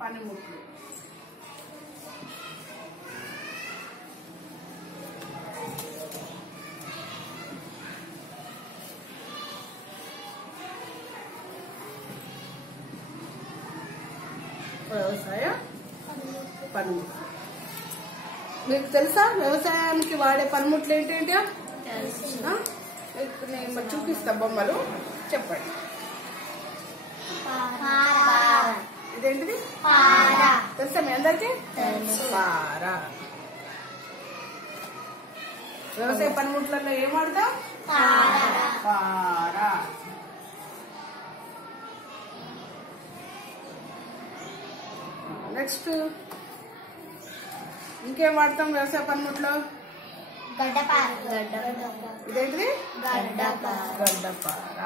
పనిముట్లు. వ్యవసాయ పనిముట్లు. మీకు తెలుసా వ్యవసాయానికి వాడే పనిముట్లు ఏంటేంటో? నేను చూపిస్తా బొమ్మలు, చెప్పండి. ఇదేంటిది? తెలుసా మీ అందరికి? పార. వ్యవసాయ పనిముట్లలో ఏం వాడతాం? పార. నెక్స్ట్ ఇంకేం వాడతాం వ్యవసాయ పనిముట్లో? ఇదేంటిది? గడ్డపార.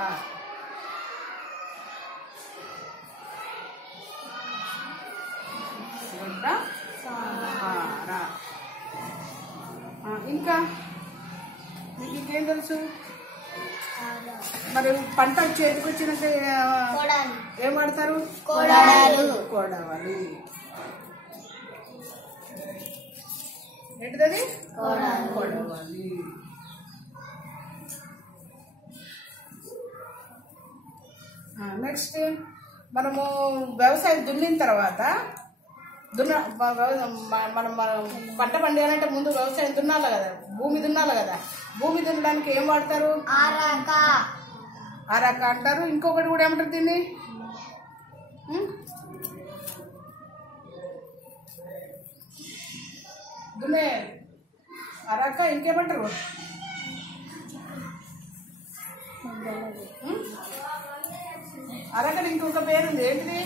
ఇంకా మీకు ఇంకేం తెలుసు? మరి పంట చేతికి వచ్చినాక ఏం వాడతారు? కొడవలి. ఏంటిది? కొడవలి. నెక్స్ట్ మనము వ్యవసాయం దున్నిన తర్వాత మనం పంట పండియాలంటే ముందు వ్యవసాయం దున్నాలి కదా, భూమి దున్నాలి కదా. భూమి దున్నడానికి ఏం వాడతారు? ఆరాక అంటారు. ఇంకొకటి కూడా ఏమంటారు దీన్ని? దున్నే ఆరాక. ఇంకేమంటారు? అరకని ఇంకొక పేరుంది, ఏంటిది?